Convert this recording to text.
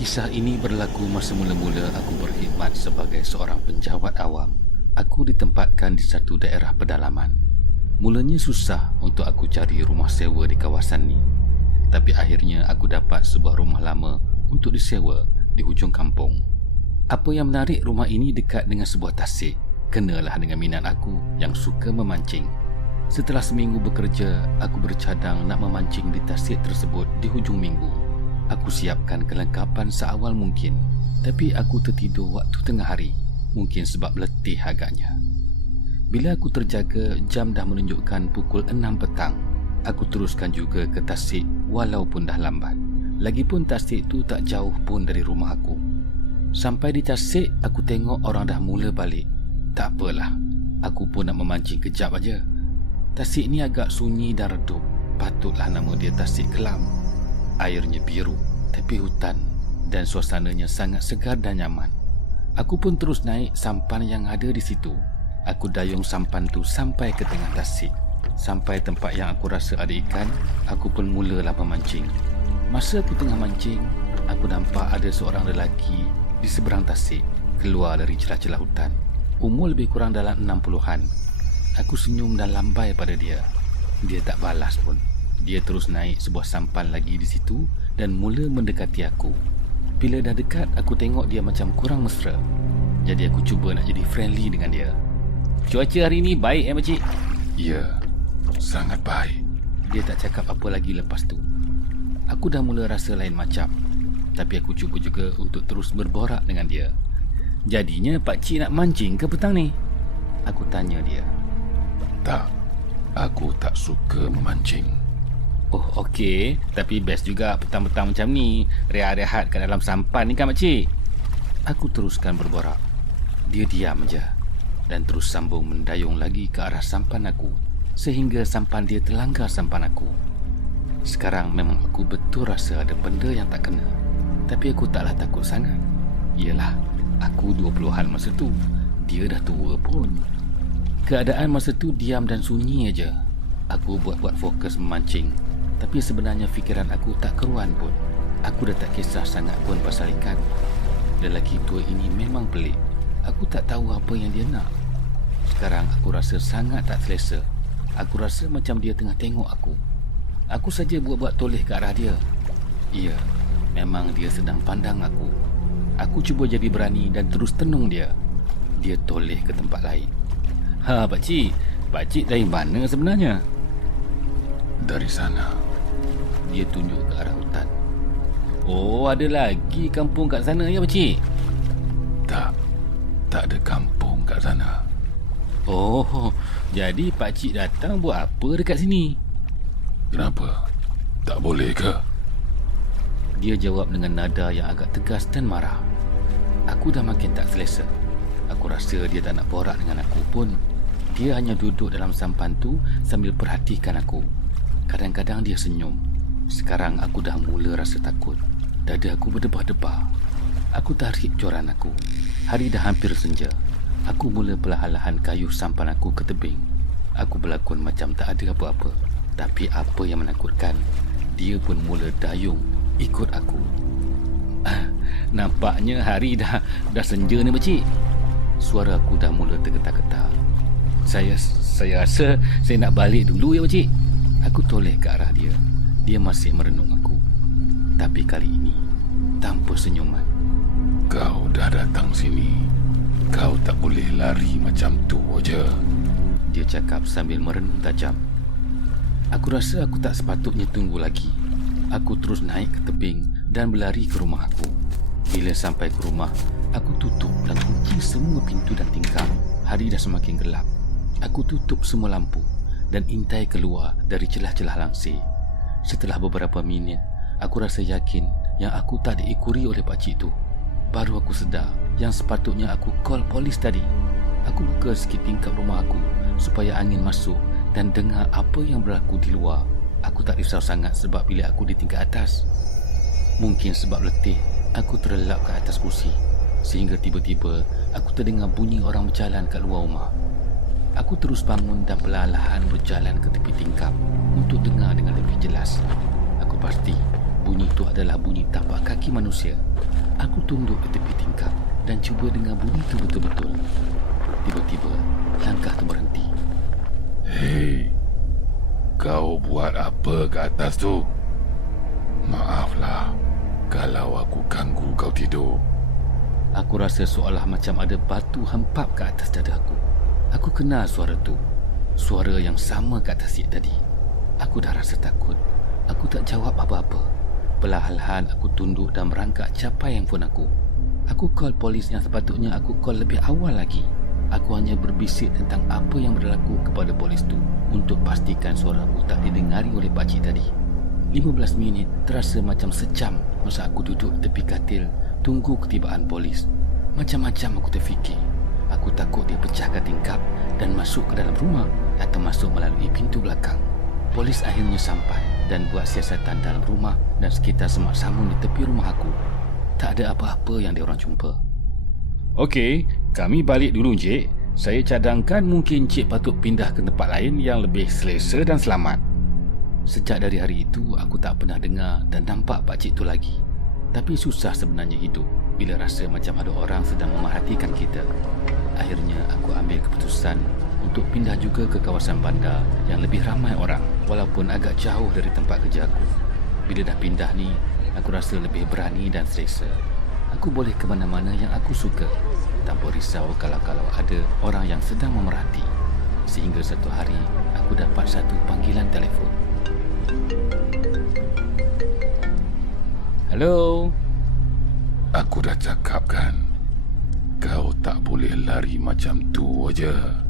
Kisah ini berlaku masa mula-mula aku berkhidmat sebagai seorang penjawat awam. Aku ditempatkan di satu daerah pedalaman. Mulanya susah untuk aku cari rumah sewa di kawasan ni. Tapi akhirnya aku dapat sebuah rumah lama untuk disewa di hujung kampung. Apa yang menarik, rumah ini dekat dengan sebuah tasik. Kenalah dengan minat aku yang suka memancing. Setelah seminggu bekerja, aku bercadang nak memancing di tasik tersebut di hujung minggu. Aku siapkan kelengkapan seawal mungkin, tapi aku tertidur waktu tengah hari, mungkin sebab letih agaknya. Bila aku terjaga, jam dah menunjukkan pukul 6 petang. Aku teruskan juga ke tasik walaupun dah lambat. Lagipun tasik tu tak jauh pun dari rumah aku. Sampai di tasik, aku tengok orang dah mula balik. Tak apalah, aku pun nak memancing kejap aja. Tasik ni agak sunyi dan redup. Patutlah nama dia Tasik Kelam. Airnya biru, tepi hutan, dan suasananya sangat segar dan nyaman. Aku pun terus naik sampan yang ada di situ. Aku dayung sampan tu sampai ke tengah tasik. Sampai tempat yang aku rasa ada ikan, aku pun mulalah memancing. Masa aku tengah mancing, aku nampak ada seorang lelaki di seberang tasik, keluar dari celah-celah hutan. Umur lebih kurang dalam 60-an. Aku senyum dan lambai pada dia. Dia tak balas pun. Dia terus naik sebuah sampan lagi di situ dan mula mendekati aku. Bila dah dekat, aku tengok dia macam kurang mesra. Jadi aku cuba nak jadi friendly dengan dia. "Cuaca hari ni baik makcik?" Ya, sangat baik. Dia tak cakap apa lagi lepas tu. Aku dah mula rasa lain macam. Tapi aku cuba juga untuk terus berborak dengan dia. "Jadinya pakcik nak mancing ke petang ni?" Aku tanya dia. Tak, aku tak suka memancing. "Oh, okey. Tapi best juga petang-petang macam ni, rehat-rehat kat dalam sampan ni kan makcik?" Aku teruskan berborak. Dia diam je dan terus sambung mendayung lagi ke arah sampan aku, sehingga sampan dia terlanggar sampan aku. Sekarang memang aku betul rasa ada benda yang tak kena. Tapi aku taklah takut sangat. Yelah, aku 20-an masa tu. Dia dah tua pun. Keadaan masa tu diam dan sunyi aja. Aku buat fokus memancing. Tapi sebenarnya fikiran aku tak keruan pun. Aku dah tak kisah sangat pun pasal ikan. Lelaki tua ini memang pelik. Aku tak tahu apa yang dia nak. Sekarang aku rasa sangat tak selesa. Aku rasa macam dia tengah tengok aku. Aku saja buat-buat toleh ke arah dia. Ya, memang dia sedang pandang aku. Aku cuba jadi berani dan terus tenung dia. Dia toleh ke tempat lain. "Ha, pakcik. Pakcik dari mana sebenarnya?" Dari sana. Dia tunjuk ke arah hutan. "Oh, ada lagi kampung kat sana ya pakcik?" Tak, tak ada kampung kat sana. "Oh, jadi pakcik datang buat apa dekat sini?" Kenapa? Tak boleh ke? Dia jawab dengan nada yang agak tegas dan marah. Aku dah makin tak selesa. Aku rasa dia tak nak borak dengan aku pun. Dia hanya duduk dalam sampan tu sambil perhatikan aku. Kadang-kadang dia senyum. Sekarang aku dah mula rasa takut. Dada aku berdebar-debar. Aku tarik joran aku. Hari dah hampir senja. Aku mula perlahan-lahan kayuh sampan aku ke tebing. Aku berlakon macam tak ada apa-apa. Tapi apa yang menakutkan, dia pun mula dayung ikut aku. "Nampaknya hari dah senja ni pakcik." Suara aku dah mula tergetar-getar. Saya rasa saya nak balik dulu ya pakcik." Aku toleh ke arah dia. Dia masih merenung aku. Tapi kali ini tanpa senyuman. Kau dah datang sini. Kau tak boleh lari macam tu je. Dia cakap sambil merenung tajam. Aku rasa aku tak sepatutnya tunggu lagi. Aku terus naik ke tebing dan berlari ke rumah aku. Bila sampai ke rumah, aku tutup dan kunci semua pintu dan tingkap. Hari dah semakin gelap. Aku tutup semua lampu dan intai keluar dari celah-celah langsir. Setelah beberapa minit, aku rasa yakin yang aku tak diikuri oleh pakcik tu. Baru aku sedar yang sepatutnya aku call polis tadi. Aku buka sikit tingkap rumah aku supaya angin masuk dan dengar apa yang berlaku di luar. Aku tak risau sangat sebab bila aku di tingkat atas. Mungkin sebab letih, aku terlelap ke atas kursi. Sehingga tiba-tiba aku terdengar bunyi orang berjalan kat luar rumah. Aku terus bangun dan perlahan-lahan berjalan ke tepi tingkap untuk dengar dengan lebih jelas. Aku pasti bunyi itu adalah bunyi tapak kaki manusia. Aku tunduk ke tepi tingkap dan cuba dengar bunyi itu betul-betul. Tiba-tiba, langkah tu berhenti. Hei, kau buat apa ke atas tu? Maaflah kalau aku ganggu kau tidur. Aku rasa seolah macam ada batu hempap ke atas dada aku. Aku kenal suara tu. Suara yang sama ke atas siap tadi. Aku dah rasa takut. Aku tak jawab apa-apa. Perlahan-lahan aku tunduk dan merangkak capai handphone aku. Aku call polis yang sepatutnya aku call lebih awal lagi. Aku hanya berbisik tentang apa yang berlaku kepada polis tu untuk pastikan suara aku tak didengari oleh pakcik tadi. 15 minit terasa macam sejam masa aku duduk tepi katil tunggu ketibaan polis. Macam-macam aku terfikir. Aku takut dia pecahkan tingkap dan masuk ke dalam rumah atau masuk melalui pintu belakang. Polis akhirnya sampai dan buat siasatan dalam rumah dan sekitar semak samun di tepi rumah aku. Tak ada apa-apa yang diorang jumpa. Okey, kami balik dulu Encik. Saya cadangkan mungkin Encik patut pindah ke tempat lain yang lebih selesa dan selamat. Sejak dari hari itu, aku tak pernah dengar dan nampak pakcik tu lagi. Tapi susah sebenarnya hidup bila rasa macam ada orang sedang memerhatikan kita. Akhirnya aku ambil keputusan untuk pindah juga ke kawasan bandar yang lebih ramai orang walaupun agak jauh dari tempat kerja aku. Bila dah pindah ni, aku rasa lebih berani dan selesa. Aku boleh ke mana-mana yang aku suka tanpa risau kalau ada orang yang sedang memerhati. Sehingga satu hari, aku dapat satu panggilan telefon. Hello? Aku dah cakap kan, kau tak boleh lari macam tu aja.